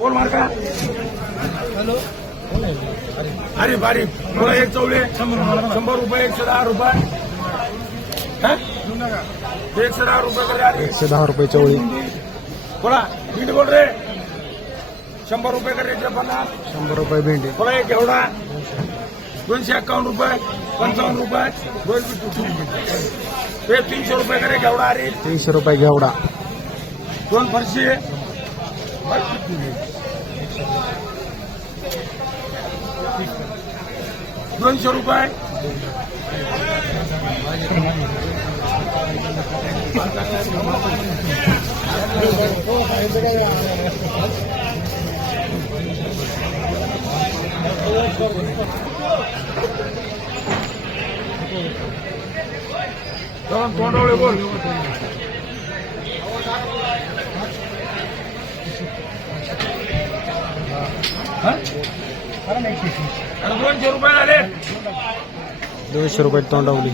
बोल मार का अरे बारीक मला एक चवले शंभर रुपये. एकशे दहा रुपये. हा? एकशे दहा रुपये एकशे दहा रुपये चवळी बोला नीट बोल रे. शंभर रुपये करे एकशे पन्नास? शंभर रुपये भेंडी. बोला एक एवढा. दोनशे एक्कावन्न रुपये पंचावन्न रुपये. दोन तीनशे रुपये करे केवढा अरे? तीनशे रुपये घेवडा. दोन फरशी. दोनशे रुपये. तोंडवळे बोल. दोनशे रुपये तोंडवली?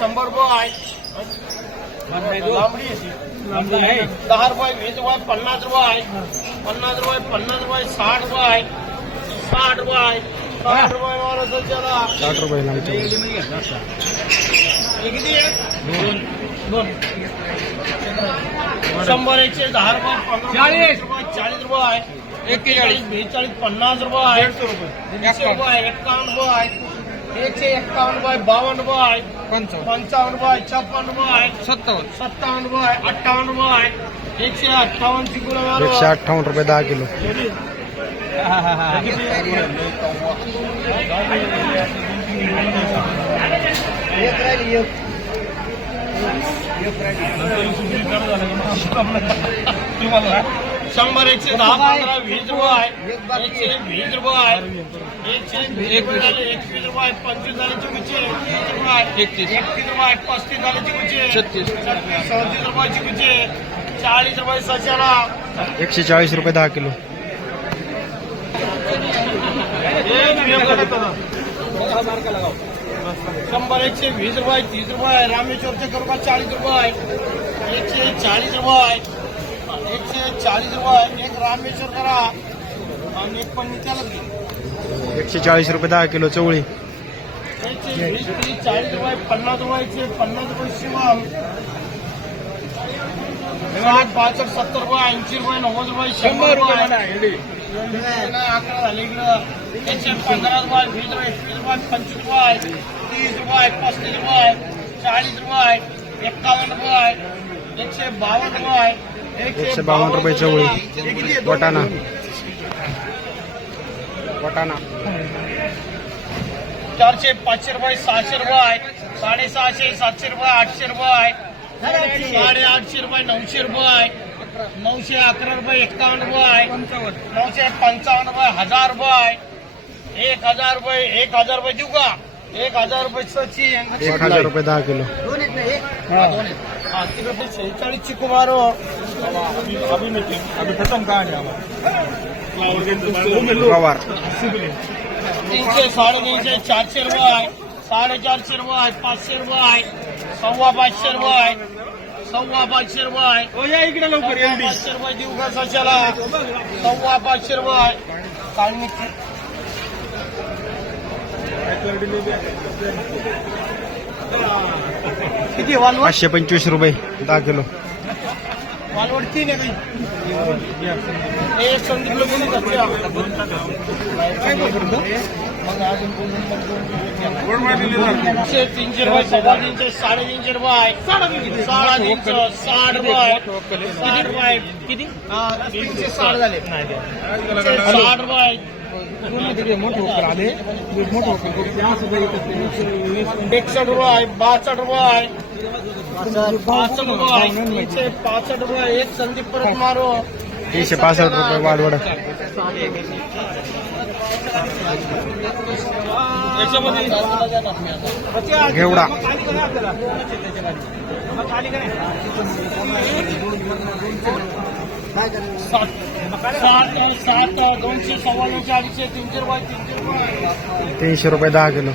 शंभर रुपये एक लांबडी आहे. दहा रुपये, वीस रुपये, पन्नास रुपये आहे पन्नास रुपये पन्नास रुपये, साठ रुपये साठ रुपये साठ रुपये शंभर एकशे दहा रुपये पंधरा रुपये चाळीस रुपये आहे एक्केचाळीस बेचाळीस पन्नास रुपये आहे दीडशे रुपये एक्कावन्न रुपये आहे एकशे रुपये बावन्न रुपये आहे रुपये छप्पन रुपये आहे सत्तावन्न रुपये अठ्ठावन्न रुपये एकशे अठ्ठावन्न एकशे अठ्ठावन्न रुपये दहा किलो। शंभर एकशे दहा पंधरा वीस रुपये एकशे वीस रुपये एकशे रुपये झाले एकवीस रुपये पंचवीस रुपये एकतीस एकतीस रुपये पस्तीस छत्तीस चाळीस रुपये सशाला एकशे चाळीस रुपये दहा किलो। शंभर एकशे वीस रुपये तीस रुपये रामेश्वरचे करुका चाळीस रुपये एकशे चाळीस रुपये एकशे चाळीस रुपये एक रामेश्वर करा आणि एक पण त्याला एकशे चाळीस रुपये दहा किलो चवळी एकशे वीस तीस चाळीस रुपये पन्नास रुपयाचे पन्नास रुपये शिवम साठ पासष्ट सत्तर रुपये ऐंशी रुपये नव्वद रुपये शंभर रुपये अकरा झाले इकडं एकशे पंधरा रुपये वीस रुपये एकवीस रुपये पंचवीस रुपये तीस रुपये पस्तीस रुपये चाळीस रुपये एक्कावन्न रुपये एकशे बावन्न रुपये एकशे बावन्न रुपये चवळी वटाणा. वटाणा. चारशे पाचशे रुपये सहाशे रुपये साडेसहाशे सातशे रुपये आठशे रुपये साडे आठशे रुपये नऊशे रुपये. नऊशे अकरा रुपये एक्कावन्न रुपये नऊशे पंचावन्न रुपये हज़ार रुपये एक हज़ार रुपये एक हज़ार रुपये देऊ का? एक हज़ार रुपये सचिन. एक हज़ार रुपये दहा किलो. हा, ते शेहेचाळीस चिकू मारो पवार. तीनशे साडेतीनशे चारशे रुपये साडेचारशे रुपये पाचशे रुपये सव्वा पाचशे रुपये सव्वा पाचशे रुपये इकडे लवकर पाचशे रुपये देऊ का सशाला सव्वा पाचशे रुपये काढणी किती वालवड पाचशे पंचवीस रुपये दहा किलो. वालवड तीन आहे काही. एक काय बोलतो? साठ एकसठ रुपये रुपये रुपये एक संदीप परत मारो तीनशे पासष्ट रुपये वालवड याच्यामध्ये घेवडा. दोनशे सव्वाशे अडीचशे तीनशे रुपये. तीनशे रुपये दहा किलो.